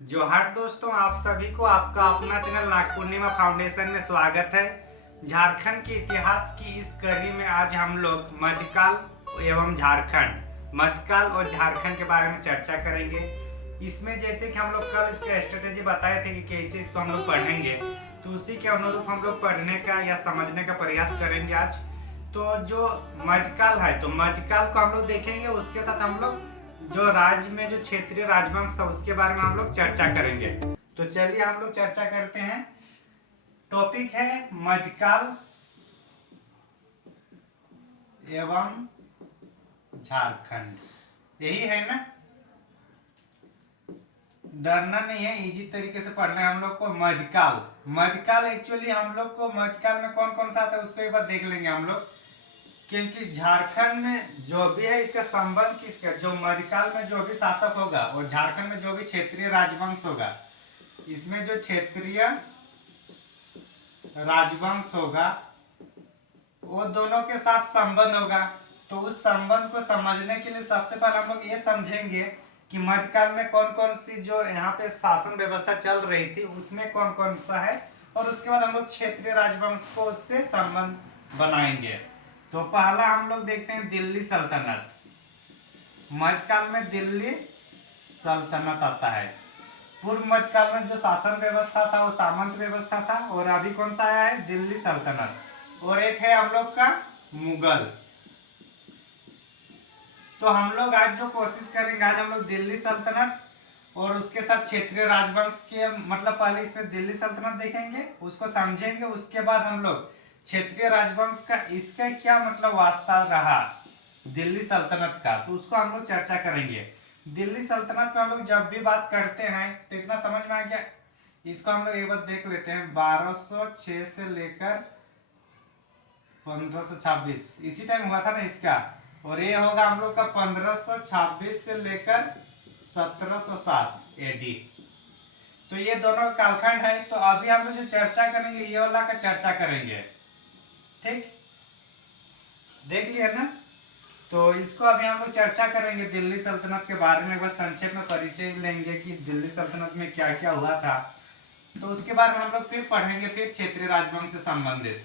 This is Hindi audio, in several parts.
जोहार दोस्तों, आप सभी को आपका अपना चैनल नाग पूर्णिमा फाउंडेशन में स्वागत है। झारखंड के इतिहास की इस कड़ी में आज हम लोग मध्यकाल एवं मध्यकाल और झारखंड के बारे में चर्चा करेंगे। इसमें जैसे कि हम लोग कल इसका स्ट्रेटेजी बताए थे कि कैसे इसको हम लोग पढ़ेंगे, तो उसी के अनुरूप हम लोग पढ़ने का या समझने का प्रयास करेंगे आज। तो जो मध्यकाल है, तो मध्यकाल को हम लोग देखेंगे, उसके साथ हम लोग जो राज्य में जो क्षेत्रीय राजवंश था उसके बारे में हम लोग चर्चा करेंगे। तो चलिए हम लोग चर्चा करते हैं। टॉपिक है मध्यकाल एवं झारखंड, यही है ना। डरना नहीं है, इजी तरीके से पढ़ना है हम लोग को। मध्यकाल एक्चुअली हम लोग को मध्यकाल में कौन कौन सा आता है उसको एक बार देख लेंगे हम लोग, क्योंकि झारखंड में जो भी है इसका संबंध किसका, जो मध्यकाल में जो भी शासक होगा और झारखंड में जो भी क्षेत्रीय राजवंश होगा, इसमें जो क्षेत्रीय राजवंश होगा वो दोनों के साथ संबंध होगा। तो उस संबंध को समझने के लिए सबसे पहले हम लोग ये समझेंगे कि मध्यकाल में कौन कौन सी जो यहाँ पे शासन व्यवस्था चल रही थी उसमें कौन कौन सा है, और उसके बाद हम लोग क्षेत्रीय राजवंश को उससे संबंध बनाएंगे। तो पहला हम लोग देखते हैं दिल्ली सल्तनत। मध्यकाल में दिल्ली सल्तनत आता है। पूर्व मध्यकाल में जो शासन व्यवस्था था वो सामंत व्यवस्था था, और अभी कौन सा आया है, दिल्ली सल्तनत। और एक है हम लोग का मुगल। तो हम लोग आज जो कोशिश करेंगे, आज हम लोग दिल्ली सल्तनत और उसके साथ क्षेत्रीय राजवंश के, मतलब पहले इसमें दिल्ली सल्तनत देखेंगे, उसको समझेंगे, उसके बाद हम लोग क्षेत्रीय राजवंश का इसका क्या मतलब वास्ता रहा दिल्ली सल्तनत का, तो उसको हम लोग चर्चा करेंगे। दिल्ली सल्तनत में हम लोग जब भी बात करते हैं तो इतना समझ में आ गया। इसको हम लोग एक बार देख लेते हैं। 1206 से लेकर 1526 इसी टाइम हुआ था ना इसका, और ये होगा हम लोग का 1526 से लेकर 1707 एडी। तो ये दोनों कालखंड है। तो अभी हम लोग जो चर्चा करेंगे ये वाला का चर्चा करेंगे, ठीक, देख लिया ना। तो इसको अभी हम लोग चर्चा करेंगे दिल्ली सल्तनत के बारे में। एक बार संक्षेप में परिचय लेंगे कि दिल्ली सल्तनत में क्या क्या हुआ था, तो उसके बारे में हम लोग फिर पढ़ेंगे, फिर क्षेत्रीय राजवंश से संबंधित।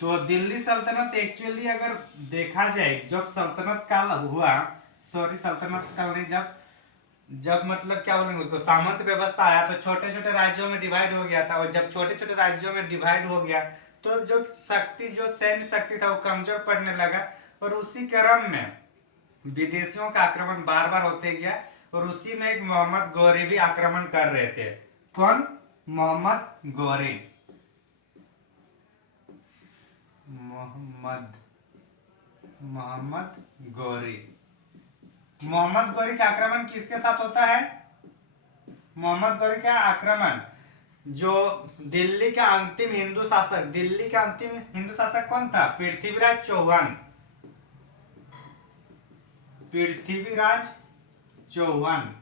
तो दिल्ली सल्तनत एक्चुअली अगर देखा जाए, जब सल्तनत काल हुआ, सल्तनत काल नहीं, जब मतलब क्या बोलेंगे उसको, सामंत व्यवस्था आया, तो छोटे छोटे राज्यों में डिवाइड हो गया था। और जब छोटे छोटे राज्यों में डिवाइड हो गया तो जो शक्ति, जो सैन्य शक्ति था वो कमजोर पड़ने लगा, और उसी क्रम में विदेशियों का आक्रमण बार बार होते गया। और उसी में एक मोहम्मद गौरी भी आक्रमण कर रहे थे। कौन? मोहम्मद गौरी। मोहम्मद गौरी। मोहम्मद गौरी का आक्रमण किसके साथ होता है? मोहम्मद गौरी का आक्रमण, जो दिल्ली का अंतिम हिंदू शासक कौन था? पृथ्वीराज चौहान। पृथ्वीराज चौहान,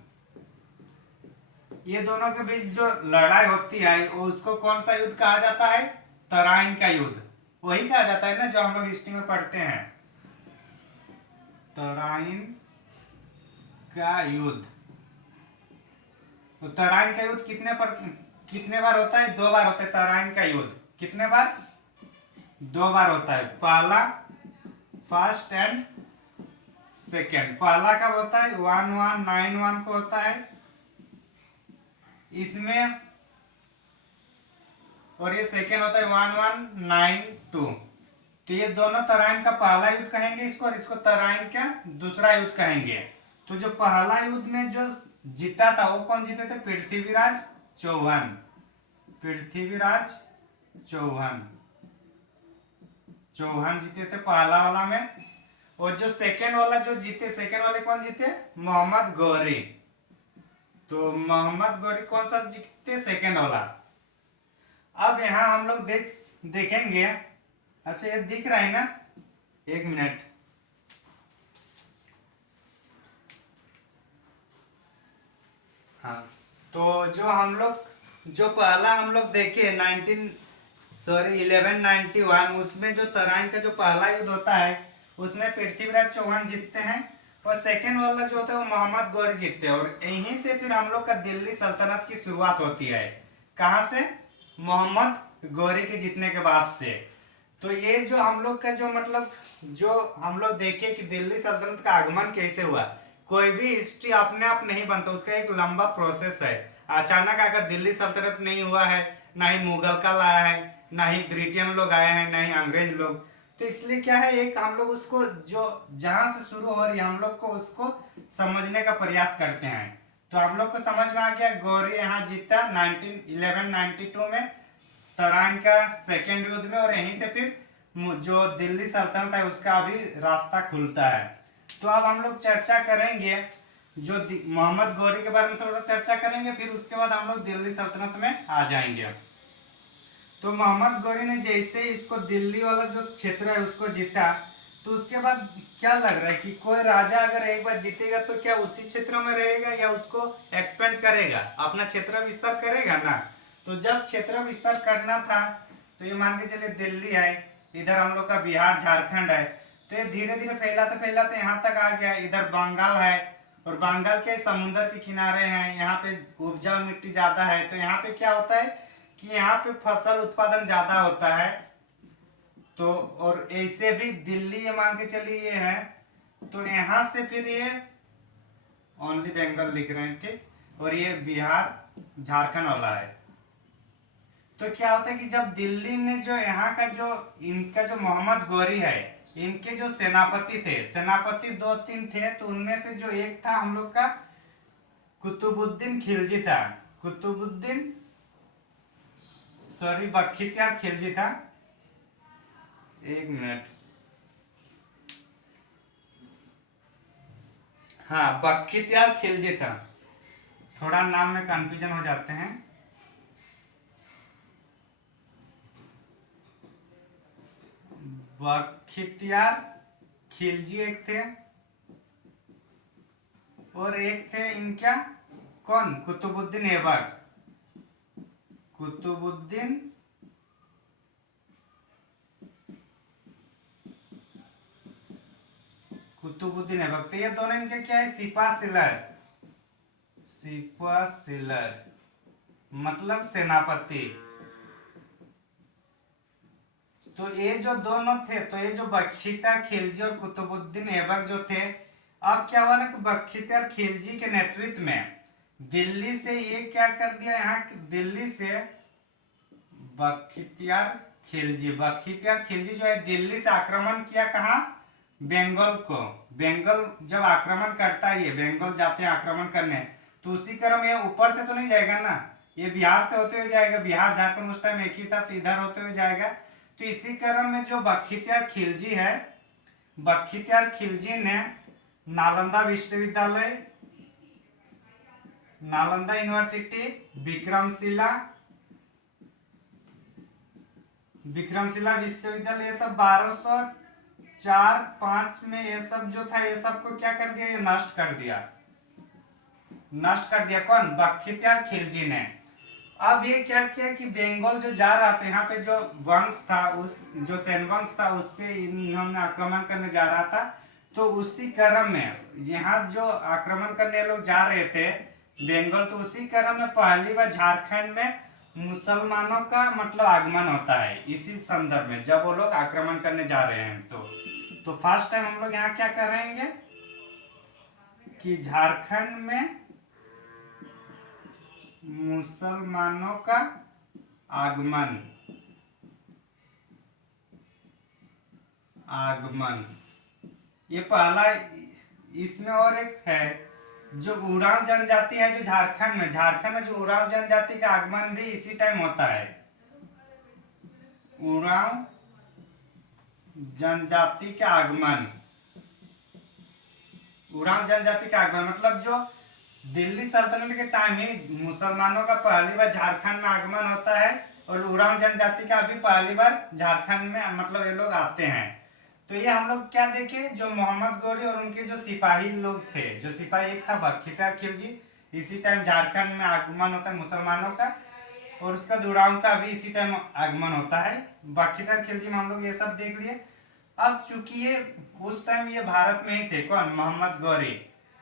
ये दोनों के बीच जो लड़ाई होती है उसको कौन सा युद्ध कहा जाता है? तराइन का युद्ध। वही कहा जाता है ना जो हम लोग हिस्ट्री में पढ़ते हैं, तराइन का युद्ध। तो तराइन का युद्ध कितने बार होता है? 2 बार होता है तराइन का युद्ध। कितने बार? 2 बार होता है। पहला फर्स्ट एंड सेकेंड। पहला कब होता है? 1191 को होता है इसमें, और ये सेकेंड होता है 1192। तो ये दोनों तराइन का पहला युद्ध कहेंगे इसको, और इसको तराइन का दूसरा युद्ध कहेंगे। तो जो पहला युद्ध में जो जीता था वो कौन जीते थे? पृथ्वीराज चौहान। पृथ्वीराज चौहान जीते थे पहला वाला में। और जो सेकेंड वाला जो जीते, सेकेंड वाले कौन जीते? मोहम्मद गौरी। तो मोहम्मद गौरी कौन सा जीते? सेकेंड वाला। अब यहां हम लोग देखेंगे। अच्छा ये दिख रहा है ना, 1 मिनट। हाँ, तो जो पहला हम लोग देखे 1191, उसमें जो तराइन का जो पहला युद्ध होता है उसमें पृथ्वीराज चौहान जीतते हैं। और सेकेंड वाला जो होता है वो मोहम्मद गौरी जीतते हैं, और यहीं से फिर हम लोग का दिल्ली सल्तनत की शुरुआत होती है। कहाँ से? मोहम्मद गौरी के जीतने के बाद से। तो ये जो हम लोग का जो मतलब जो हम लोग देखे कि दिल्ली सल्तनत का आगमन कैसे हुआ, कोई भी हिस्ट्री अपने आप नहीं बनता, उसका एक लंबा प्रोसेस है। अचानक अगर दिल्ली सल्तनत नहीं हुआ है, ना ही मुगल काल आया है, ना ही ब्रिटेन लोग आए हैं, ना ही अंग्रेज लोग, तो इसलिए क्या है, एक हम लोग उसको जो जहां से शुरू हो रही है हम लोग को उसको समझने का प्रयास करते हैं। तो हम लोग को समझ में आ गया गौरी यहाँ जीता 1192 में तराइन का सेकेंड युद्ध में, और यहीं से फिर जो दिल्ली सल्तनत है उसका अभी रास्ता खुलता है। तो अब हम लोग चर्चा करेंगे जो मोहम्मद गौरी के बारे में थोड़ा चर्चा करेंगे, फिर उसके बाद हम लोग दिल्ली सल्तनत में आ जाएंगे। तो मोहम्मद गौरी ने जैसे इसको दिल्ली वाला जो क्षेत्र है उसको जीता, तो उसके बाद क्या लग रहा है कि कोई राजा अगर एक बार जीतेगा तो क्या उसी क्षेत्र में रहेगा या उसको एक्सपेंड करेगा, अपना क्षेत्र विस्तार करेगा ना। तो जब क्षेत्र विस्तार करना था तो ये मान के चलिए दिल्ली है, इधर हम लोग का बिहार झारखंड है, तो ये धीरे धीरे फैलाते यहाँ तक आ गया। इधर बंगाल है, और बंगाल के समुद्र के किनारे हैं, यहाँ पे उपजाऊ मिट्टी ज्यादा है, तो यहाँ पे क्या होता है कि यहाँ पे फसल उत्पादन ज्यादा होता है। तो और ऐसे भी दिल्ली ये मान के चलिए ये है, तो यहाँ से फिर ये ओनली बंगाल लिख रहे हैं, ठीक, और ये बिहार झारखंड वाला है। तो क्या होता है कि जब दिल्ली में जो यहाँ का जो इनका जो मोहम्मद गौरी है, इनके जो सेनापति थे, सेनापति 2-3 थे, तो उनमें से जो एक था हम लोग का कुतुबुद्दीन खिलजी था, कुतुबुद्दीन सॉरी बख्तियार खिलजी था। एक मिनट, हाँ बख्तियार खिलजी था, थोड़ा नाम में कंफ्यूजन हो जाते हैं। बख्तियार खिलजी एक थे, और एक थे इनका कौन, कुतुबुद्दीन ऐबक, कुतुबुद्दीन कुतुबुद्दीन ऐबक। तो ये दोनों इनके क्या है, सिपा सिलर, सिपा सिलर मतलब सेनापति। तो ये जो दोनों थे, तो ये जो बख्तियार खिलजी और कुतुबुद्दीन ऐबक जो थे, अब क्या हुआ ना कि बख्तियार खिलजी के नेतृत्व में दिल्ली से ये क्या कर दिया, यहाँ दिल्ली से बख्तियार खिलजी जो है दिल्ली से आक्रमण किया, कहाँ, बंगाल को। बंगाल जब आक्रमण करता है, ये बंगाल जाते हैं आक्रमण करने, तो उसी क्रम ये ऊपर से तो नहीं जाएगा ना, ये बिहार से होते हुए जाएगा, बिहार झारखंड उस टाइम एक ही था, तो इधर होते हुए जाएगा। तो इसी क्रम में जो बख्तियार खिलजी है, बख्तियार खिलजी ने नालंदा विश्वविद्यालय, नालंदा यूनिवर्सिटी, विक्रमशिला विश्वविद्यालय, ये सब 1204-5 में ये सब जो था, ये सब को क्या कर दिया, ये नष्ट कर दिया, कौन, बख्तियार खिलजी ने। अब ये क्या किया कि बंगाल जो जा रहा था, यहाँ पे जो वंश था, उस जो सेन वंश था, उससे इन्होंने आक्रमण करने जा रहा था। तो उसी क्रम में यहाँ जो आक्रमण करने लोग जा रहे थे बंगाल, तो उसी क्रम में पहली बार झारखंड में मुसलमानों का मतलब आगमन होता है, इसी संदर्भ में जब वो लोग आक्रमण करने जा रहे हैं। तो फर्स्ट टाइम हम लोग यहाँ क्या करेंगे कि झारखंड में मुसलमानों का आगमन, ये पहला। इसमें और एक है जो उरांव जनजाति है, जो झारखंड में जो उरांव जनजाति का आगमन भी इसी टाइम होता है। उरांव जनजाति का आगमन, मतलब जो दिल्ली सल्तनत के टाइम ही मुसलमानों का पहली बार झारखंड में आगमन होता है, और उरांव जनजाति का भी पहली बार झारखंड में मतलब ये लोग आते हैं। तो ये हम लोग क्या देखे, जो मोहम्मद गौरी और उनके जो सिपाही लोग थे, जो सिपाही एक था बख्तियार खिलजी, इसी टाइम झारखंड में आगमन होता है मुसलमानों का, और उसका उरांव का भी इसी टाइम आगमन होता है। बख्तियार खिलजी में हम लोग ये सब देख लिए। अब चूंकि ये उस टाइम ये भारत में ही थे, कौन, मोहम्मद गौरी।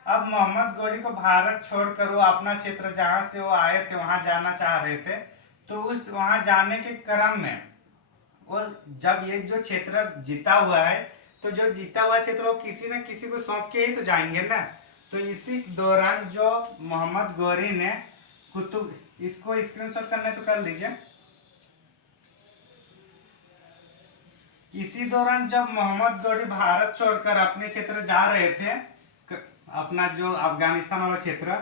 अब मोहम्मद गौरी को भारत छोड़कर वो अपना क्षेत्र जहां से वो आए थे वहां जाना चाह रहे थे। तो उस वहां जाने के क्रम में वो जब ये जो क्षेत्र जीता हुआ है, तो जो जीता हुआ क्षेत्र वो किसी न किसी को सौंप के ही तो जाएंगे ना। तो इसी दौरान जो मोहम्मद गौरी ने कुतुब, इसको स्क्रीनशॉट करना है तो कर लीजिए। इसी दौरान जब मोहम्मद गौरी भारत छोड़कर अपने क्षेत्र जा रहे थे, अपना जो अफगानिस्तान वाला क्षेत्र,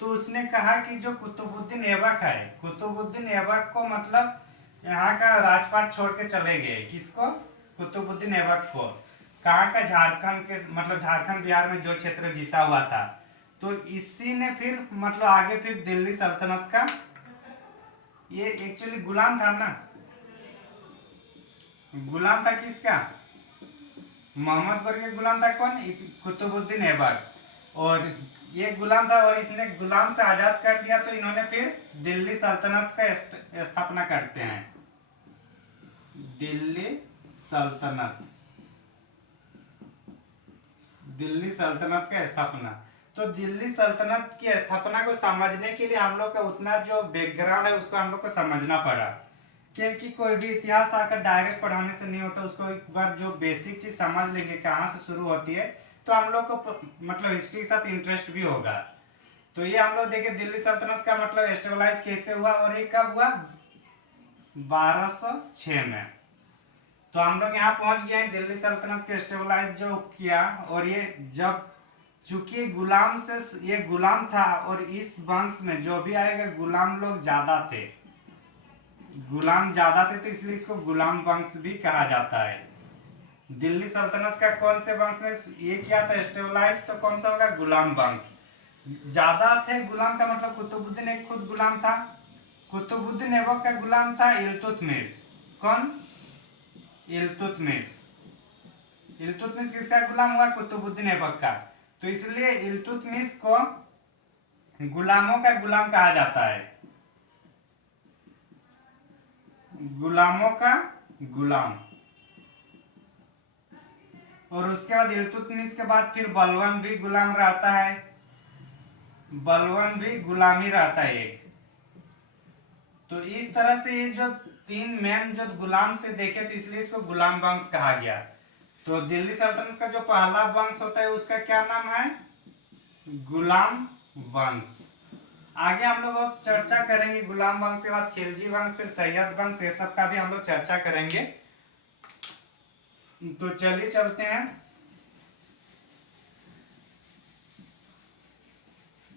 तो उसने कहा कि जो कुतुबुद्दीन ऐबक है, कुतुबुद्दीन ऐबक को मतलब यहाँ का राजपाट छोड़ के चले गए। किसको? कुतुबुद्दीन ऐबक को। कहाँ का? झारखंड के, मतलब झारखंड बिहार में जो क्षेत्र जीता हुआ था। तो इसी ने फिर मतलब आगे फिर दिल्ली सल्तनत का, ये एक्चुअली गुलाम था ना, गुलाम था किसका? मोहम्मद गौरी के गुलाम था कौन? कुतुबुद्दीन ऐबक। और ये गुलाम था और इसने गुलाम से आजाद कर दिया, तो इन्होंने फिर दिल्ली सल्तनत का स्थापना करते हैं। दिल्ली सल्तनत, दिल्ली सल्तनत का स्थापना। तो दिल्ली सल्तनत की स्थापना को समझने के लिए हम लोग का उतना जो बैकग्राउंड है उसको हम लोग को समझना पड़ा, क्योंकि कोई भी इतिहास आकर डायरेक्ट पढ़ाने से नहीं होता। उसको एक बार जो बेसिक चीज समझ लेंगे कहाँ से शुरू होती है, तो हम लोग को मतलब हिस्ट्री के साथ इंटरेस्ट भी होगा। तो ये हम लोग देखे दिल्ली सल्तनत का मतलब एस्टेबलाइज कैसे हुआ, और ये कब हुआ? 1206 में। तो हम लोग यहाँ पहुंच गए हैं, दिल्ली सल्तनत के स्टेबलाइज जो किया। और ये जब चूंकि गुलाम से, ये गुलाम था और इस वंश में जो भी आएगा गुलाम लोग ज्यादा थे, गुलाम ज्यादा थे, तो इसलिए इसको गुलाम वंश भी कहा जाता है। दिल्ली सल्तनत का कौन से वंश ने ये किया था स्टेबलाइज, तो कौन सा होगा? गुलाम वंश। ज्यादा थे गुलाम का मतलब कुतुबुद्दीन एक खुद गुलाम था। कुतुबुद्दीन ऐबक का गुलाम था इल्तुतमिश। कौन? इल्तुतमिश। इल्तुतमिश किसका गुलाम हुआ? कुतुबुद्दीन ऐबक का। तो इसलिए इल्तुतमिश को गुलामों का गुलाम कहा जाता है, गुलामों का गुलाम। और उसके बाद इल्तुतमिश के बाद फिर बलवन भी गुलाम रहता है, बलवन भी गुलामी रहता है एक। तो इस तरह से ये जो तीन मेन जो गुलाम से देखे, तो इसलिए इसको गुलाम वंश कहा गया। तो दिल्ली सल्तनत का जो पहला वंश होता है उसका क्या नाम है? गुलाम वंश। आगे हम लोग अब चर्चा करेंगे गुलाम वंश के बाद खिलजी वंश, फिर सैयद वंश, ये सब का भी हम लोग चर्चा करेंगे। तो चलिए चलते हैं।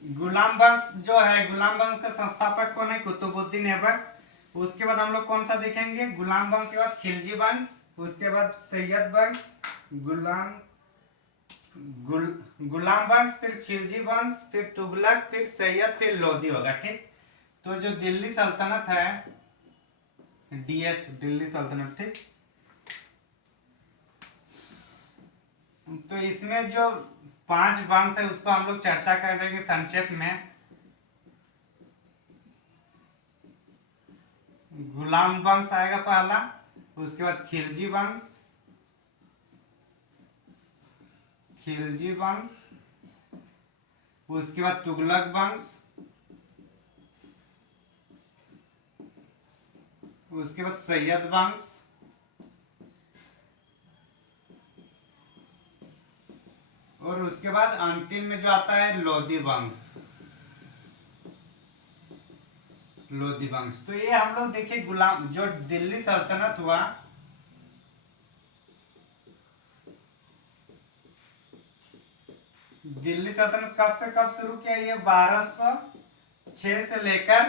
गुलाम वंश जो है, गुलाम वंश का संस्थापक कौन है? कुतुबुद्दीन ऐबक। उसके बाद हम लोग कौन सा देखेंगे? गुलाम वंश के बाद खिलजी वंश, उसके बाद सैयद वंश, गुलाम वंश, फिर खिलजी वंश, फिर तुगलक, फिर सैयद, फिर लोधी होगा। ठीक। तो जो दिल्ली सल्तनत है, डीएस, दिल्ली सल्तनत, ठीक। तो इसमें जो 5 वंश है उसको हम लोग चर्चा करेंगे संक्षेप में। गुलाम वंश आएगा पहला, उसके बाद खिलजी वंश, खिलजी वंश, उसके बाद तुगलक वंश, उसके बाद सैयद वंश, और उसके बाद अंतिम में जो आता है लोधी वंश, लोधी वंश। तो ये हम लोग देखिए गुलाम, जो दिल्ली सल्तनत हुआ, दिल्ली सल्तनत कब से कब शुरू किया? ये 1206 से लेकर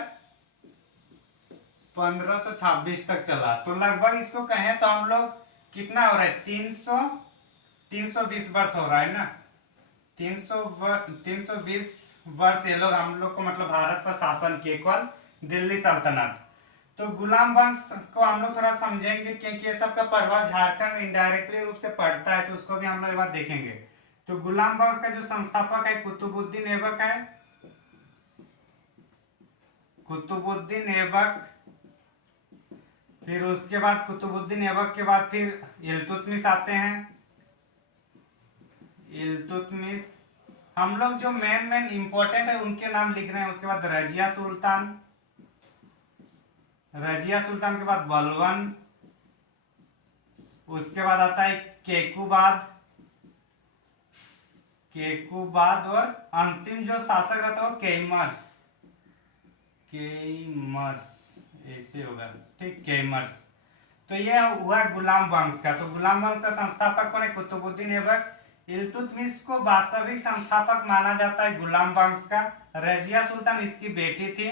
1526 तक चला। तो लगभग इसको कहें तो हम लोग कितना हो रहा है? 320 वर्ष हो रहा है ना। 320 वर्ष ये लोग हम लोग को मतलब भारत पर शासन किए। कौन? दिल्ली सल्तनत। तो गुलाम वंश को हम लोग थोड़ा समझेंगे, क्योंकि ये सब का प्रभाव झारखंड में इनडायरेक्टली रूप से पड़ता है, तो उसको भी हम लोग एक बार देखेंगे। तो गुलाम वंश का जो संस्थापक है कुतुबुद्दीन ऐबक है, कुतुबुद्दीन ऐबक। फिर उसके बाद कुतुबुद्दीन ऐबक के बाद फिर इल्तुतमिश आते हैं। इल्तुतमिश, हम लोग जो मेन मेन इंपॉर्टेंट है उनके नाम लिख रहे हैं। उसके बाद रजिया सुल्तान, रजिया सुल्तान के बाद बलवन, उसके बाद आता है केकुबाद, केकुबाद, और अंतिम जो शासक रहता है वो केइमर्स, केइमर्स ऐसे होगा, ठीक, केइमर्स। तो ये हुआ गुलाम वंश का। तो गुलाम वंश का संस्थापक कौन है? कुतुबुद्दीन ऐबक। इल्तुतमिश को वास्तविक संस्थापक माना जाता है गुलाम वंश का। रजिया सुल्तान इसकी बेटी थी।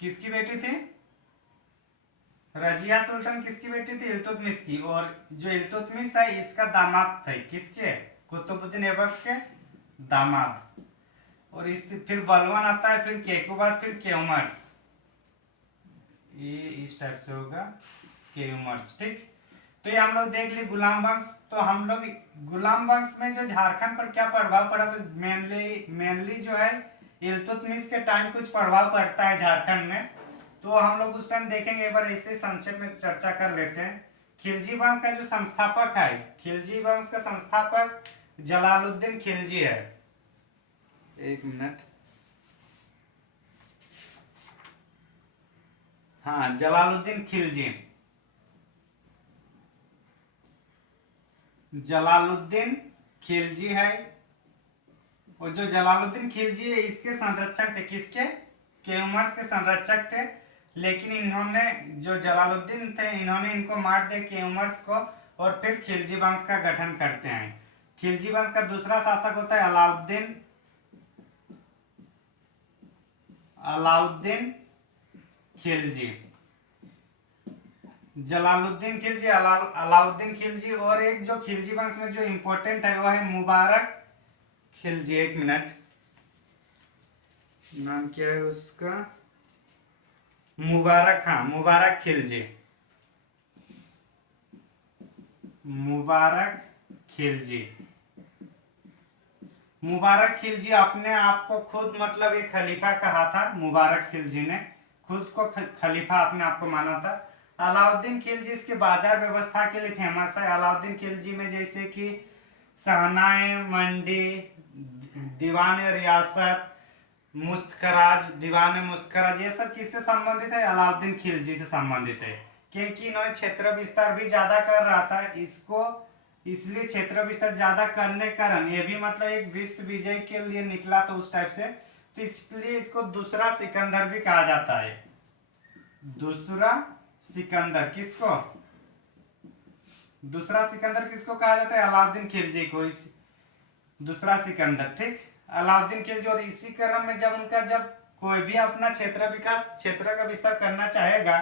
किसकी बेटी थी? रजिया सुल्तान किसकी बेटी थी? इल्तुतमिश की। और जो इल्तुतमिश है इसका दामाद थे। किसके? कुतुबुद्दीन ऐबक के दामाद। और इस फिर बलवन आता है, फिर केकुबाद, फिर केउमर्स। ये इस टाइप से होगा, केउमर्स, ठीक। तो ये हम लोग देख लिए गुलाम वंश। तो हम लोग गुलाम वंश में जो झारखंड पर क्या प्रभाव पड़ा, तो मेनली जो है इल्तुतमिश के टाइम कुछ प्रभाव पड़ता है झारखंड में। तो हम लोग उस टाइम देखेंगे, एक बार ऐसे संक्षेप में चर्चा कर लेते हैं। खिलजी वंश का जो संस्थापक है, खिलजी वंश का संस्थापक जलालुद्दीन खिलजी है। एक मिनट, हाँ, जलालुद्दीन खिलजी, जलालुद्दीन खिलजी है। और जो जलालुद्दीन खिलजी है इसके संरक्षक थे। किसके? केउमर्स के संरक्षक थे। लेकिन इन्होंने, जो जलालुद्दीन थे, इन्होंने इनको मार दिया केउमर्स को, और फिर खिलजी वंश का गठन करते हैं। खिलजी वंश का दूसरा शासक होता है अलाउद्दीन, अलाउद्दीन खिलजी। जलालुद्दीन खिलजी, अलाउद्दीन खिलजी। और एक जो खिलजी वंश में जो इंपॉर्टेंट है वो है मुबारक खिलजी। एक मिनट, नाम क्या है उसका? मुबारक, हाँ, मुबारक खिलजी, मुबारक खिलजी। मुबारक खिलजी अपने आप को खुद मतलब एक खलीफा कहा था। मुबारक खिलजी ने खुद को खलीफा अपने आप को माना था। अलाउद्दीन खिलजी इसके बाजार व्यवस्था के लिए फेमस है। अलाउद्दीन खिलजी में जैसे कि सहनाए मंडी, दीवान रियासत, मुस्तखराज, दीवान मुस्तखराज, ये सब किससे संबंधित है? अलाउद्दीन खिलजी से संबंधित है। क्योंकि इन्होंने क्षेत्र विस्तार भी ज्यादा कर रहा था इसको, इसलिए क्षेत्र विस्तार ज्यादा करने के कारण ये भी मतलब एक विश्व विजय के लिए निकला था उस टाइप से। तो इसलिए इसको दूसरा सिकंदर भी कहा जाता है। दूसरा सिकंदर किसको? दूसरा सिकंदर किसको कहा जाता है? अलाउद्दीन खिलजी को, इस दूसरा सिकंदर, ठीक, अलाउद्दीन खिलजी। और इसी क्रम में जब कोई भी अपना क्षेत्र का विस्तार करना चाहेगा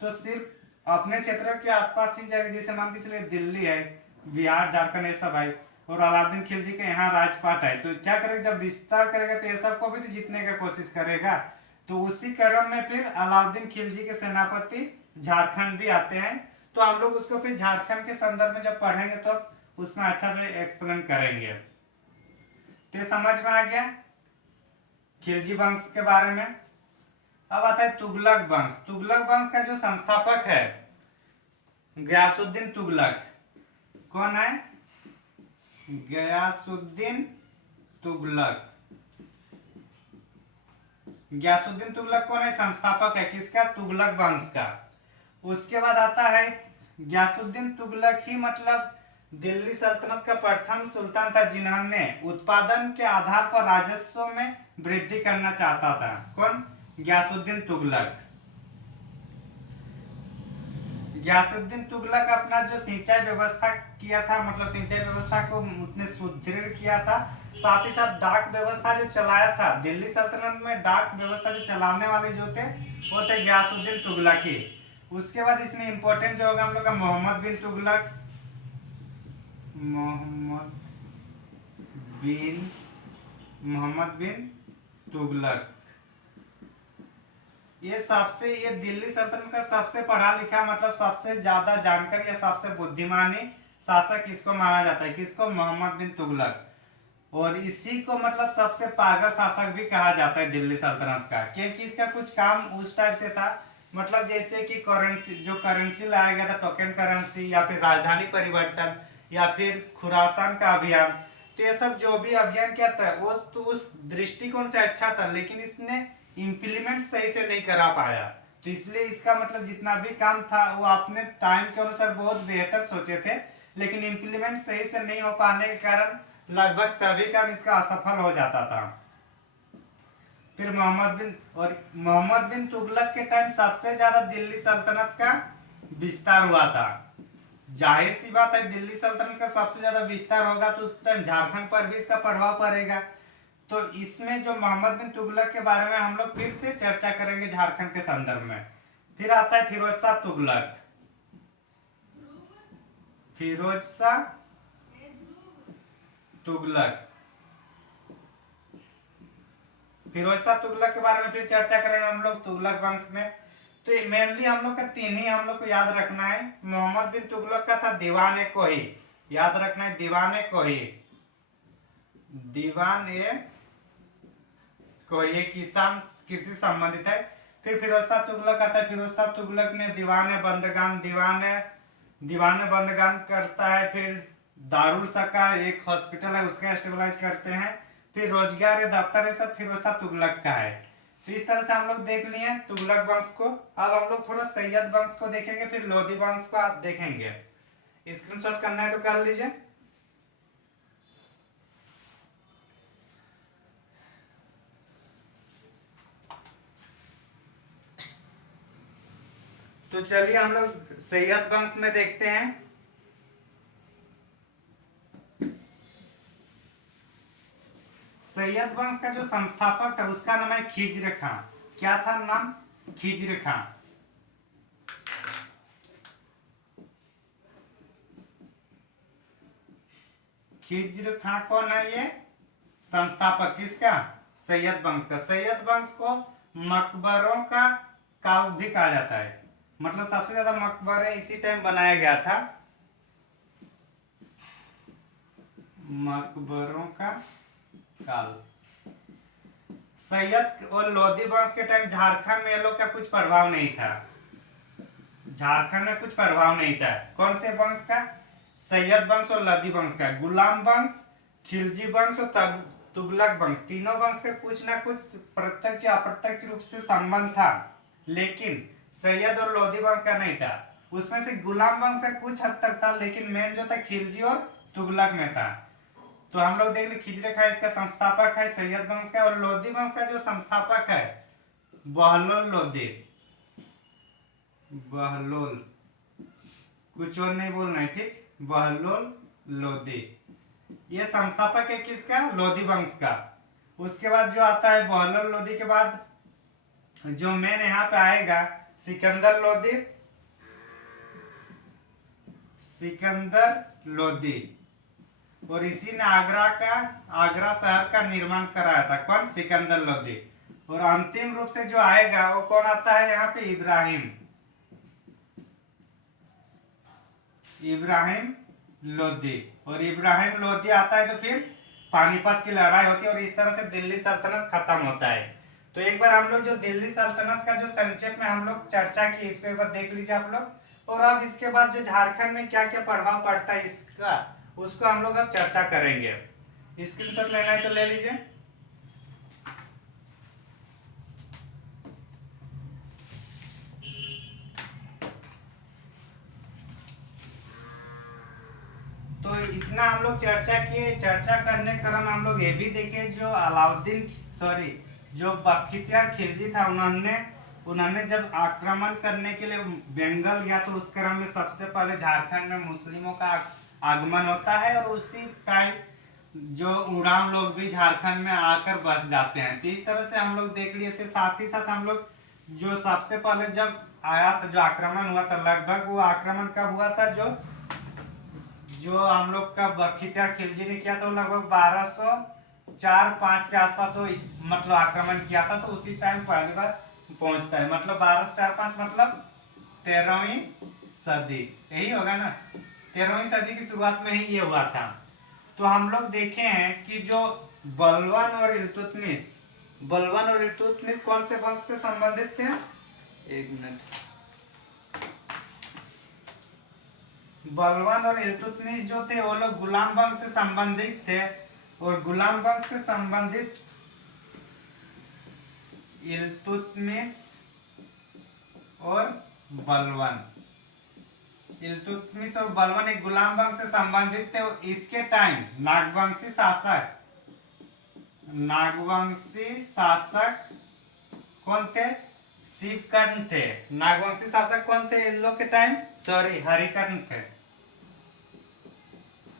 तो सिर्फ अपने क्षेत्र के आसपास ही जाएगा। जैसे मान के चलिए दिल्ली है, बिहार, झारखंड, ये सब है, और अलाउद्दीन खिलजी के यहाँ राजपाट है, तो क्या करेगा? जब विस्तार करेगा तो ये सबको भी तो जीतने का कोशिश करेगा। तो उसी क्रम में फिर अलाउद्दीन खिलजी के सेनापति झारखंड भी आते हैं। तो हम लोग उसको फिर झारखंड के संदर्भ में जब पढ़ेंगे तो उसमें अच्छा से एक्सप्लेन करेंगे। तो समझ में आ गया खिलजी वंश के बारे में। अब आता है तुगलक वंश। तुगलक वंश का जो संस्थापक है गयासुद्दीन तुगलक। कौन है? गयासुद्दीन तुगलक। गयासुद्दीन तुगलक कौन है? संस्थापक है किसका? तुगलक वंश का। उसके बाद आता है गयासुद्दीन तुगलक ही मतलब दिल्ली सल्तनत का प्रथम सुल्तान था जिन्होंने उत्पादन के आधार पर राजस्व में वृद्धि करना चाहता था। कौन? गयासुद्दीन तुगलक। गयासुद्दीन तुगलक अपना जो सिंचाई व्यवस्था किया था, मतलब सिंचाई व्यवस्था को उसने सुदृढ़ किया था। साथ ही साथ डाक व्यवस्था जो चलाया था, दिल्ली सल्तनत में डाक व्यवस्था जो चलाने वाले जो थे वो थे गयासुद्दीन तुगलक ही। उसके बाद इसमें इंपॉर्टेंट जो होगा हम लोग का मोहम्मद बिन तुगलक, मोहम्मद बिन तुगलक। ये दिल्ली सल्तनत का सबसे पढ़ा लिखा मतलब सबसे ज्यादा जानकारी या सबसे बुद्धिमानी शासक इसको माना जाता है। किसको? मोहम्मद बिन तुगलक। और इसी को मतलब सबसे पागल शासक भी कहा जाता है दिल्ली सल्तनत का, क्योंकि इसका कुछ काम उस टाइप से था मतलब जैसे कि करेंसी, जो करेंसी लाया गया था टोकन करेंसी, या फिर राजधानी परिवर्तन, या फिर खुरासान का अभियान, तो ये सब जो भी अभियान क्या था वो तो उस दृष्टिकोण से अच्छा था, लेकिन इसने इम्प्लीमेंट सही से नहीं करा पाया। तो इसलिए इसका मतलब जितना भी काम था वो अपने टाइम के अनुसार बहुत बेहतर सोचे थे, लेकिन इम्प्लीमेंट सही से नहीं हो पाने के कारण लगभग सभी काम इसका असफल हो जाता था। फिर मोहम्मद बिन तुगलक के टाइम सबसे ज्यादा दिल्ली सल्तनत का विस्तार हुआ था। जाहिर सी बात है, दिल्ली सल्तनत का सबसे ज्यादा विस्तार होगा तो उस टाइम झारखंड पर भी इसका प्रभाव पड़ेगा। तो इसमें जो मोहम्मद बिन तुगलक के बारे में हम लोग फिर से चर्चा करेंगे झारखंड के संदर्भ में। फिर आता है फिरोज शाह तुगलक। फिरोज शाह तुगलक, फिरोज शाह तुगलक के बारे में फिर चर्चा करेंगे हम लोग तुगलक वंश में। तो मेनली हम लोग का तीन ही हम लोग को याद रखना है। मोहम्मद बिन तुगलक का था दीवान ए कोही, याद रखना है दीवान ए कोही, दीवान ए कोही, ये किसान कृषि संबंधित है। फिर फिरोज शाह तुगलक आता है, फिरोज शाह तुगलक ने दीवान बंदगान, दीवान बंदगान करता है। फिर दारुल सका एक हॉस्पिटल है उसका स्टेबलाइज करते हैं। फिर रोजगार या दफ्तर, ये सब फिरोज शाह तुगलक का है। तो इस तरह से हम लोग देख लिए तुगलक वंश को। अब हम लोग थोड़ा सैयद वंश को देखेंगे, फिर लोधी वंश को आप देखेंगे। स्क्रीनशॉट करना है तो कर लीजिए। तो चलिए हम लोग सैयद वंश में देखते हैं। सैयद वंश का जो संस्थापक था उसका नाम है खिज्र खां। क्या था नाम? खिज्र खां। खिज्र खां कौन है? ये संस्थापक किसका? सैयद वंश का। सैयद वंश को मकबरों का काल भी कहा जाता है, मतलब सबसे ज्यादा मकबरे इसी टाइम बनाया गया था। मकबरों का काल। सैयद और लोधी वंश के टाइम झारखंड में ये लोग का कुछ प्रभाव नहीं था। झारखंड में कुछ प्रभाव नहीं था। कौन से वंश का? सैयद वंश और लोधी वंश का। गुलाम वंश, खिलजी वंश और तुगलक वंश, तीनों वंश का कुछ ना कुछ प्रत्यक्ष या अप्रत्यक्ष रूप से संबंध था, लेकिन सैयद और लोधी वंश का नहीं था। उसमें से गुलाम वंश का कुछ हद तक था, लेकिन मेन जो था खिलजी और तुगलक में था। तो हम लोग देख ले, खिजरे खां इसका संस्थापक है सैयद वंश का, और लोधी वंश का जो संस्थापक है बहलोल लोधी। बहलोल, कुछ और नहीं बोलना है, ठीक? बहलोल लोधी ये संस्थापक है किसका? लोधी वंश का। उसके बाद जो आता है बहलोल लोधी के बाद जो मेन यहाँ पे आएगा सिकंदर लोधी। सिकंदर लोधी, और इसी ने आगरा शहर का निर्माण कराया था। कौन? सिकंदर लोधी। और अंतिम रूप से जो आएगा वो कौन आता है यहाँ पे? इब्राहिम लोधी। और इब्राहिम लोधी आता है तो फिर पानीपत की लड़ाई होती है और इस तरह से दिल्ली सल्तनत खत्म होता है। तो एक बार हम लोग जो दिल्ली सल्तनत का जो संक्षेप में हम लोग चर्चा की, इसको एक बार देख लीजिए आप लोग। और अब इसके बाद जो झारखंड में क्या क्या प्रभाव पड़ता है इसका, उसको हम लोग अब चर्चा करेंगे। स्क्रीनशॉट लेना है तो ले लीजिए। तो इतना हम लोग चर्चा किए। चर्चा करने क्रम हम लोग ये भी देखे जो बख्तियार खिलजी था, उन्होंने जब आक्रमण करने के लिए बंगाल गया तो उस क्रम में सबसे पहले झारखंड में मुस्लिमों का आगमन होता है, और उसी टाइम जो उड़ान लोग भी झारखंड में आकर बस जाते हैं। तो इस तरह से हम लोग देख लिए थे। साथ ही साथ हम लोग जो सबसे पहले जब आया था, जो आक्रमण हुआ था, लगभग वो आक्रमण कब हुआ था? जो हम लोग का बख्तियार खिलजी ने किया था, लगभग 1204-5 के आसपास वो मतलब आक्रमण किया था। तो उसी टाइम पहली बार पहुंचता है, मतलब 1204-5 मतलब 13वीं सदी, यही होगा ना? 13वीं सदी की शुरुआत में ही ये हुआ था। तो हम लोग देखे हैं कि जो बलवान और इल्तुतमिश कौन से वंश से संबंधित थे? एक मिनट। बलवान और इल्तुतमिश जो थे वो लोग गुलाम वंश से संबंधित थे, और गुलाम वंश से संबंधित इल्तुतमिश और बलवान, इल्तुतमिश और बलवान एक गुलाम वंश से संबंधित थे। और इसके टाइम नागवंशी शासक कौन थे? शिवकर्ण थे। नागवंशी शासक कौन थे इन लोग के टाइम? सॉरी, हरिकर्ण थे।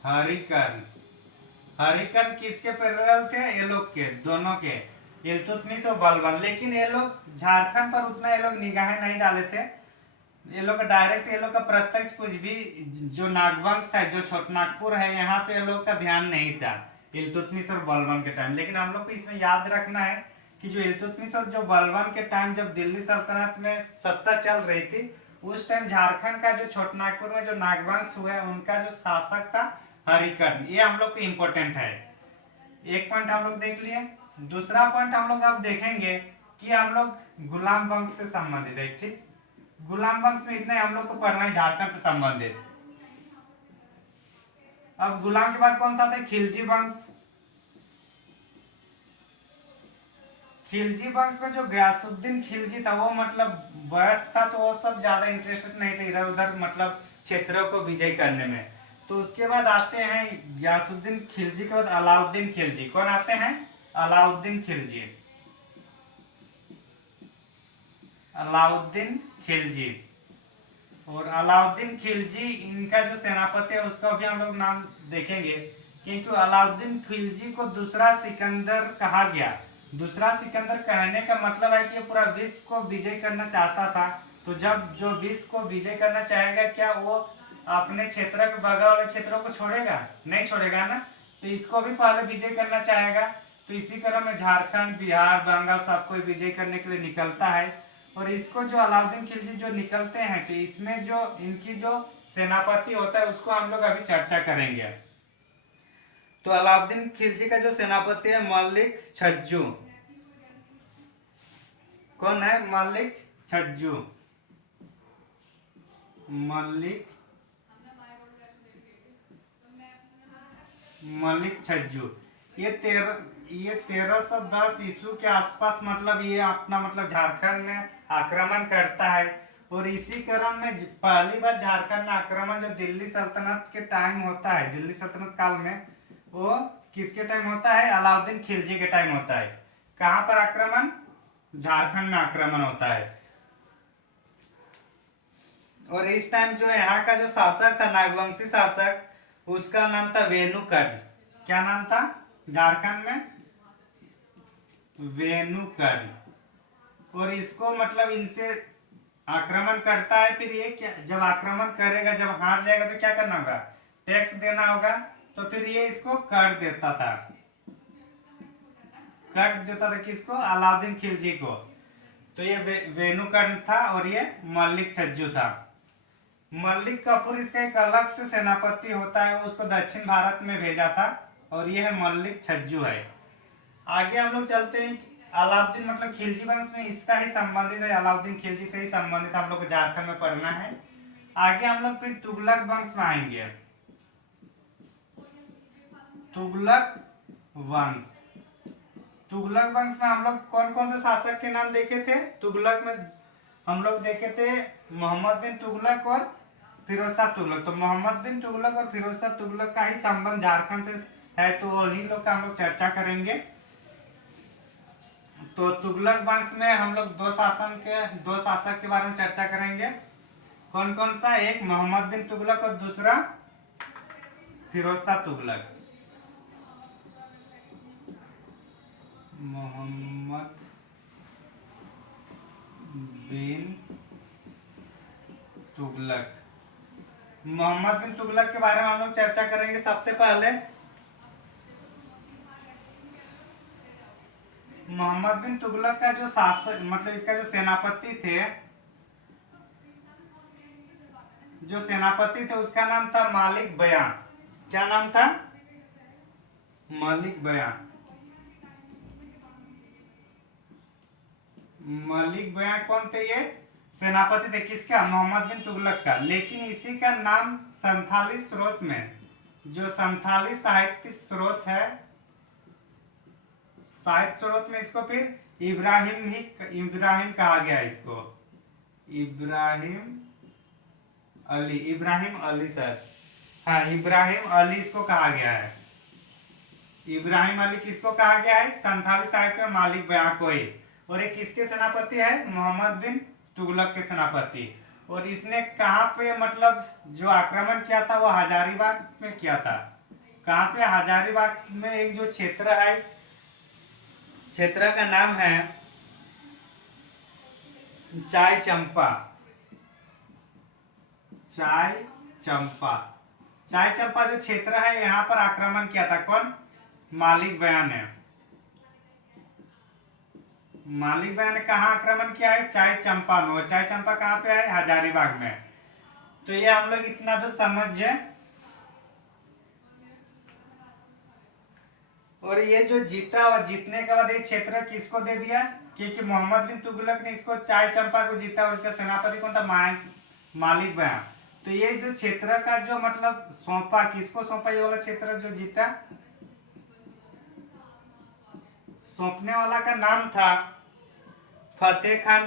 हरिकर्ण। हरिकर्ण किसके पैरेलल थे? ये लोग के, दोनों के, इल्तुतमिश और बलवान। लेकिन ये लोग झारखंड पर उतना ये लोग निगाहें नहीं डाले थे। ये लोग डायरेक्ट, ये लोग का प्रत्यक्ष कुछ भी, जो नागवंश है, जो छोटनागपुर है, यहाँ पे ये लोग का ध्यान नहीं था इल्तुतमिश और बलवान के टाइम। लेकिन हम लोग को इसमें याद रखना है कि जो इल्तुतमिश और जो बलवान के टाइम जब दिल्ली सल्तनत में सत्ता चल रही थी, उस टाइम झारखंड का जो छोटनागपुर में जो नागवंश हुआ, उनका जो शासक था हरिकर्ण। ये हम लोग को इम्पोर्टेंट है। एक पॉइंट हम लोग देख लिए। दूसरा पॉइंट हम लोग अब देखेंगे कि हम लोग गुलाम वंश से संबंधित है। ठीक, गुलाम वंश में इतने हम लोग को पढ़ना है झारखंड से संबंधित। अब गुलाम के बाद कौन सा था? खिलजी वंश। खिलजी वंश में जो गयासुद्दीन खिलजी था, वो मतलब वयस्क था, तो वो सब ज्यादा इंटरेस्टेड नहीं थे इधर उधर मतलब क्षेत्रों को विजय करने में। तो उसके बाद आते हैं गयासुद्दीन खिलजी के बाद अलाउद्दीन खिलजी। कौन आते हैं? अलाउद्दीन खिलजी। अलाउद्दीन खिलजी। और अलाउद्दीन खिलजी, इनका जो सेनापति है उसका भी हम लोग नाम देखेंगे, क्योंकि अलाउद्दीन खिलजी को दूसरा सिकंदर कहा गया। दूसरा सिकंदर कहने का मतलब है कि ये पूरा विश्व को विजय करना चाहता था। तो जब जो विश्व को विजय करना चाहेगा, क्या वो अपने क्षेत्र के बगल वाले क्षेत्रों को छोड़ेगा? नहीं छोड़ेगा ना। तो इसको भी पहले विजय करना चाहेगा। तो इसी क्रम में झारखंड, बिहार, बंगाल सबको विजय करने के लिए निकलता है। और इसको जो अलाउद्दीन खिलजी जो निकलते हैं, तो इसमें जो इनकी जो सेनापति होता है उसको हम लोग अभी चर्चा करेंगे। तो अलाउद्दीन खिलजी का जो सेनापति है मलिक छज्जू। कौन है? मलिक छज्जू। मलिक छज्जू। ये 1310 ईस्वी के आसपास मतलब ये अपना मतलब झारखंड में आक्रमण करता है। और इसी क्रम में पहली बार झारखंड में आक्रमण जो दिल्ली सल्तनत के टाइम होता है, दिल्ली सल्तनत काल में, वो किसके टाइम होता है? अलाउद्दीन खिलजी के टाइम होता है। कहां पर आक्रमण? झारखंड में आक्रमण होता है। और इस टाइम जो यहाँ का जो शासक था, नागवंशी शासक, उसका नाम था वेणुकर्ण। क्या नाम था झारखंड में? वेणुकर्ण। और इसको मतलब इनसे आक्रमण करता है। फिर ये क्या, जब आक्रमण करेगा, जब हार जाएगा तो क्या करना होगा? टैक्स देना होगा। तो फिर ये इसको कर देता था। कर देता था किसको? अलाउद्दीन खिलजी को। तो ये वेणुकर्ण था और ये मलिक छज्जू था। मलिक कपूर इसका एक अलग से सेनापति होता है, उसको दक्षिण भारत में भेजा था। और ये है मलिक छज्जू है। आगे हम लोग चलते हैं। अलाउद्दीन मतलब खिलजी वंश में इसका ही संबंधित है, अलाउद्दीन खिलजी से ही संबंधित हम लोग को झारखंड में पढ़ना है। आगे हम लोग फिर तुगलक वंश में आएंगे। तुगलक वंश। तुगलक वंश में हम लोग कौन कौन से शासक के नाम देखे थे? तुगलक में हम लोग देखे थे मोहम्मद बिन तुगलक और फिरोज शाह तुगलक। तो मोहम्मद बिन तुगलक और फिरोज शाह तुगलक का ही संबंध झारखंड से है, तो उन्हीं लोग का हम लोग चर्चा करेंगे। तो तुगलक वंश में हम लोग दो शासक के बारे में चर्चा करेंगे। कौन कौन सा? एक मोहम्मद बिन तुगलक और दूसरा फिरोज शाह तुगलक। मोहम्मद बिन तुगलक। मोहम्मद बिन तुगलक के बारे में हम लोग चर्चा करेंगे। सबसे पहले मोहम्मद बिन तुगलक का जो शासक मतलब इसका जो सेनापति थे, उसका नाम था मालिक बयां। क्या नाम था? मालिक बयां। मलिक बयां कौन थे? ये सेनापति थे किसका, मोहम्मद बिन तुगलक का। लेकिन इसी का नाम संथाली स्रोत में, जो संथाली साहित्य स्रोत है, साहित्य स्रोत में इसको फिर इब्राहिम कहा गया। इसको इब्राहिम अली सर, हाँ इब्राहिम अली इसको कहा गया है। इब्राहिम अली किसको कहा गया है, संथाली साहित्य में मालिक बयां को ही। और ये किसके सेनापति है, मोहम्मद बिन तुगलक के सेनापति। और इसने कहाँ पे मतलब जो आक्रमण किया था वो हजारीबाग में किया था। कहाँ पे, हजारीबाग में एक जो क्षेत्र है, क्षेत्र का नाम है चाय चंपा। चाय चंपा जो क्षेत्र है, यहाँ पर आक्रमण किया था कौन, मालिक बयां ने। मालिक बयां ने कहा आक्रमण किया है, चाय चंपा में। और चाय चंपा कहाँ पे है, हजारीबाग में। तो ये हम लोग इतना तो समझे। और ये जो जीता और जीतने के बाद ये क्षेत्र किसको दे दिया, क्योंकि मोहम्मद बिन तुगलक ने इसको चाय चंपा को जीता और इसका सेनापति कौन था, मालिक बयां। तो ये जो क्षेत्र का जो मतलब सौंपा, किसको सौंपा, ये वाला क्षेत्र जो जीता, सौंपने वाला का नाम था फतेह खान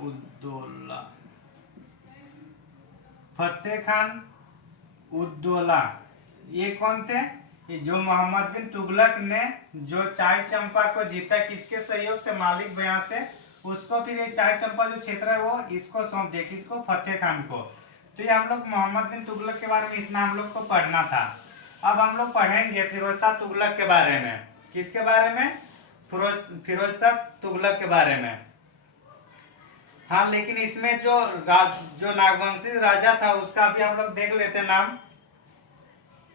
उद्दौला। फतेह खान उद्दौला ये कौन थे, ये जो मोहम्मद बिन तुगलक ने जो चाय चंपा को जीता किसके सहयोग से, मालिक बयां से, उसको फिर ये चाय चंपा जो क्षेत्र है वो इसको सौंप दिया, किसको, फतेह खान को। तो ये हम लोग मोहम्मद बिन तुगलक के बारे में इतना हम लोग को पढ़ना था। अब हम लोग पढ़ेंगे फिरोज शाह तुगलक के बारे में। किसके बारे में, फिरोज शाह तुगलक के बारे में। हाँ लेकिन इसमें जो नागवंशी राजा था उसका भी हम लोग देख लेते नाम।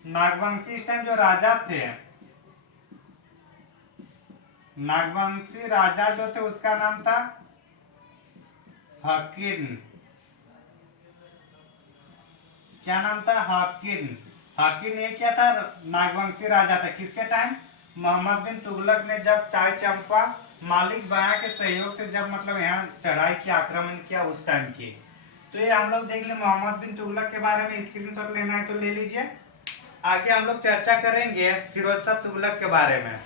नागवंशी इस टाइम जो राजा थे, नागवंशी राजा जो थे उसका नाम था हकीन। क्या नाम था, हकीन ये क्या था, नागवंशी राजा था। किसके टाइम, मोहम्मद बिन तुगलक ने जब चाय चंपा मालिक बयां के सहयोग से जब मतलब यहाँ चढ़ाई की, आक्रमण किया उस टाइम की। तो ये हम लोग देख ले मोहम्मद बिन तुगलक के बारे में। स्क्रीनशॉट लेना है तो ले लीजिए। आगे हम लोग चर्चा करेंगे फिरोज शाह तुगलक के बारे में।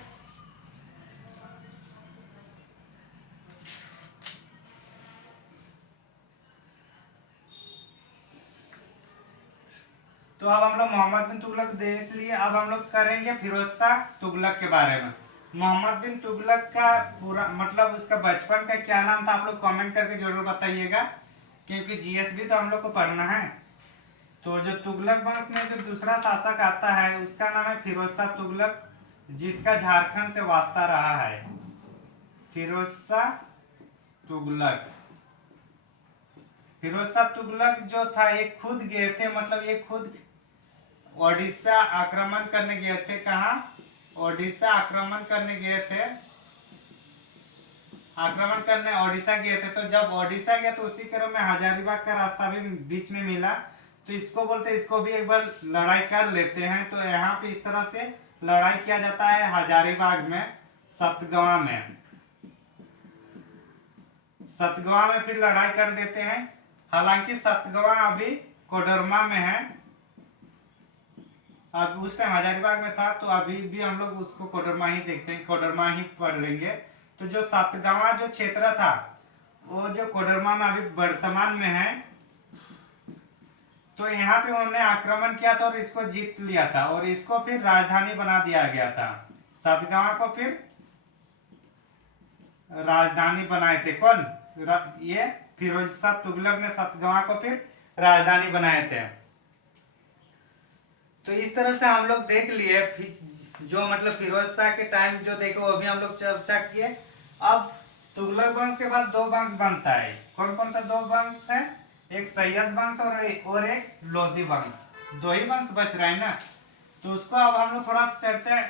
तो अब हम लोग मोहम्मद बिन तुगलक देख लिए। अब हम लोग करेंगे फिरोज शाह तुगलक के बारे में। मोहम्मद बिन तुगलक का पूरा मतलब उसका बचपन का क्या नाम था, आप लोग कमेंट करके जरूर बताइएगा, क्योंकि जीएस भी तो हम लोग को पढ़ना है। तो जो तुगलक वंश में जो दूसरा शासक आता है उसका नाम है फिरोज शाह तुगलक, जिसका झारखंड से वास्ता रहा है। फिरोज शाह तुगलक, फिरोज शाह तुगलक जो था ये खुद गए थे, मतलब ये खुद ओडिशा आक्रमण करने गए थे। कहाँ, ओडिशा आक्रमण करने गए थे, आक्रमण करने ओडिशा गए थे। तो जब ओडिशा गए तो उसी क्रम में हजारीबाग का रास्ता भी बीच में मिला। तो इसको बोलते हैं, इसको भी एक बार लड़ाई कर लेते हैं। तो यहाँ पे इस तरह से लड़ाई किया जाता है हजारीबाग में, सतगवा में। सतगवा में फिर लड़ाई कर देते हैं। हालांकि सतगवा अभी कोडरमा में है। अब उस टाइम हजारीबाग में था, तो अभी भी हम लोग उसको कोडरमा ही देखते हैं, कोडरमा ही पढ़ लेंगे। तो जो सतगवा जो क्षेत्र था वो जो कोडरमा में अभी वर्तमान में है, तो यहाँ पे उन्होंने आक्रमण किया था और इसको जीत लिया था। और इसको फिर राजधानी बना दिया गया था। सतगवा को फिर राजधानी बनाए थे कौन, ये फिरोज शाह तुगलक ने सतगवा को फिर राजधानी बनाए थे। तो इस तरह से हम लोग देख लिए जो मतलब फिरोज शाह के टाइम जो देखो वो भी हम लोग चर्चा किए। अब तुगलक वंश के बाद दो वंश बनता है। कौन कौन सा दो वंश है, एक सैयद वंश और एक लोधी वंश। दो ही वंश बच रहा है ना। तो उसको अब हम लोग थोड़ा चर्चा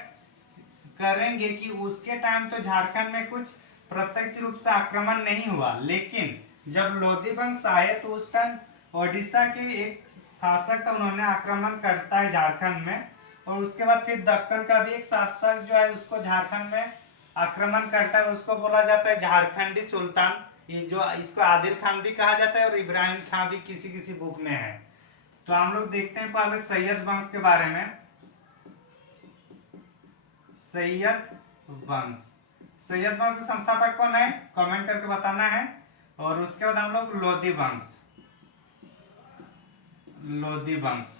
करेंगे कि उसके टाइम तो झारखंड में कुछ प्रत्यक्ष रूप से आक्रमण नहीं हुआ, लेकिन जब लोधी वंश आए तो उस टाइम ओडिशा के एक शासक था, उन्होंने आक्रमण करता है झारखंड में। और उसके बाद फिर दक्कन का भी एक शासक जो है उसको झारखंड में आक्रमण करता है, उसको बोला जाता है झारखंडी सुल्तान। ये जो इसको आदिल खान भी कहा जाता है और इब्राहिम खान भी किसी किसी बुक में है। तो हम लोग देखते हैं पहले सैयद वंश के बारे में। सैयद वंश के संस्थापक कौन है, कमेंट करके बताना है। और उसके बाद हम लोग लोधी वंश।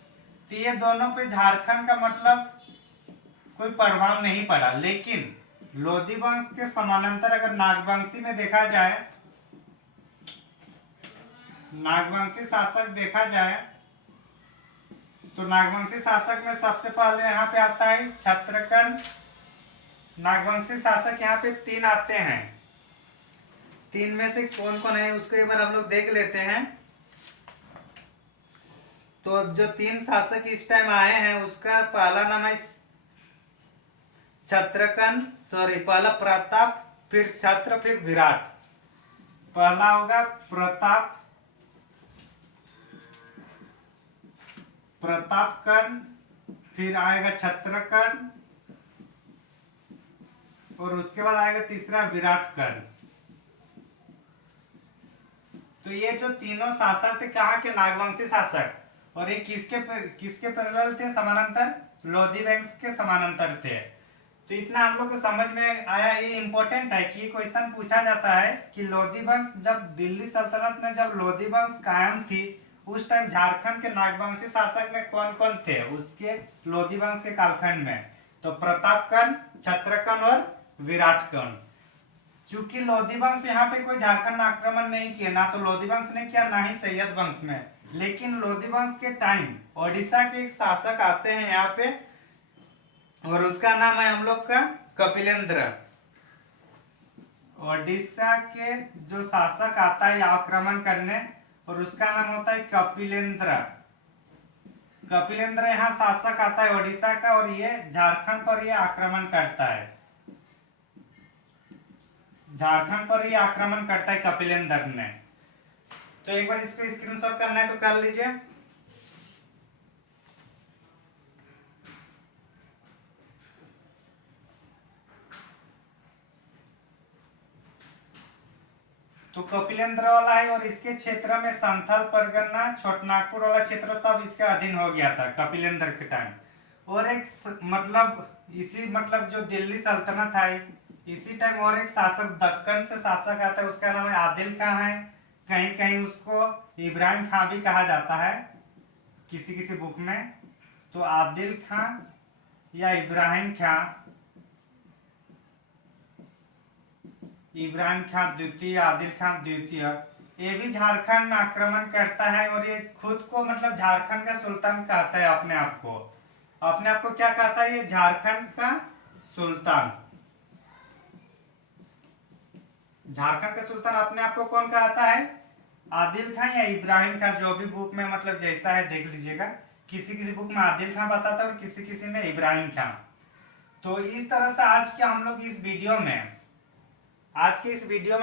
तो ये दोनों पे झारखंड का मतलब कोई प्रभाव नहीं पड़ा, लेकिन लोधी वंश के समानांतर अगर नागवंशी में देखा जाए, नागवंशी शासक देखा जाए तो नागवंशी शासक में सबसे पहले यहाँ पे आता है छत्रकन। नागवंशी शासक यहाँ पे 3 आते हैं, 3 में से कौन कौन है उसको एक बार हम लोग देख लेते हैं। तो जो 3 शासक इस टाइम आए हैं उसका पहला नाम है पहला प्रताप, फिर छत्र, फिर विराट। पहला होगा प्रतापकर्ण, फिर आएगा छत्रकर्ण और उसके बाद आएगा तीसरा विराटकर्ण। तो ये जो तीनों शासक थे कहाँ के, नागवंशी शासक, और ये किसके पैरेलल थे, समानांतर, लोधी वंश के समानांतर थे। तो इतना हम लोग को समझ में आया। ये इंपॉर्टेंट है कि क्वेश्चन पूछा जाता है कि लोधी वंश जब दिल्ली सल्तनत में जब लोधी वंश कायम थी उस टाइम झारखंड के नागवंशी शासक में कौन कौन थे उसके लोधी वंश के कालखंड में। तो प्रतापकर्ण, छत्रकर्ण और विराटकर्ण। चूंकि लोधी वंश यहाँ पे कोई झारखंड आक्रमण नहीं किया, ना तो लोधी वंश ने किया ना ही सैयद वंश में, लेकिन लोधी वंश के टाइम ओडिशा के एक शासक आते हैं यहाँ पे और उसका नाम है हम लोग का कपिलेंद्र। ओडिशा के जो शासक आता है आक्रमण करने और उसका नाम होता है कपिलेंद्र। कपिलेंद्र यहाँ शासक आता है ओडिशा का और ये झारखंड पर ये आक्रमण करता है। झारखंड पर ये आक्रमण करता है कपिलेंद्र ने। तो एक बार इसको स्क्रीनशॉट करना है तो कर लीजिए। तो कपिलेंद्र वाला है और इसके क्षेत्र में संथाल परगना, छोटनागपुर वाला क्षेत्र सब इसके अधीन हो गया था कपिलेंद्र के टाइम। और एक मतलब जो दिल्ली सल्तनत है इसी टाइम और एक शासक दक्कन से शासक आता है, उसका नाम है आदिल खान है। कहीं कहीं उसको इब्राहिम खान भी कहा जाता है किसी किसी बुक में। तो आदिल खान या इब्राहिम खान द्वितीय, आदिल खान द्वितीय, ये भी झारखंड में आक्रमण करता है और ये खुद को मतलब झारखंड का सुल्तान कहता है। अपने आप को क्या कहता है, ये झारखंड का सुल्तान। झारखंड का सुल्तान अपने आप को कौन कहता है, आदिल खान या इब्राहिम खान, जो भी बुक में मतलब जैसा है देख लीजिएगा। किसी किसी बुक में आदिल खान बताता है और किसी किसी में इब्राहिम खान। तो इस तरह से आज के हम लोग इस वीडियो में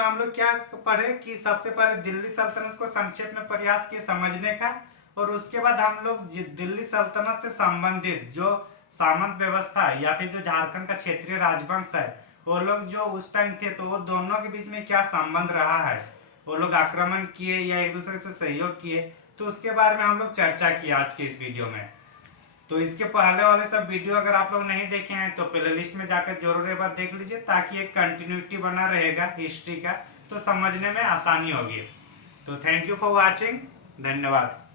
हम लोग क्या पढ़े कि सबसे पहले दिल्ली सल्तनत को संक्षेप में प्रयास किए समझने का, और उसके बाद हम लोग दिल्ली सल्तनत से संबंधित जो सामंत व्यवस्था है या फिर जो झारखंड का क्षेत्रीय राजवंश है वो लोग जो उस टाइम थे तो वो दोनों के बीच में क्या संबंध रहा है, वो लोग आक्रमण किए या एक दूसरे से सहयोग किए, तो उसके बारे में हम लोग चर्चा किए आज के इस वीडियो में। तो इसके पहले वाले सब वीडियो अगर आप लोग नहीं देखे हैं तो प्लेलिस्ट में जाकर जरूर एक बार देख लीजिए, ताकि एक कंटिन्यूटी बना रहेगा हिस्ट्री का, तो समझने में आसानी होगी। तो थैंक यू फॉर वॉचिंग, धन्यवाद।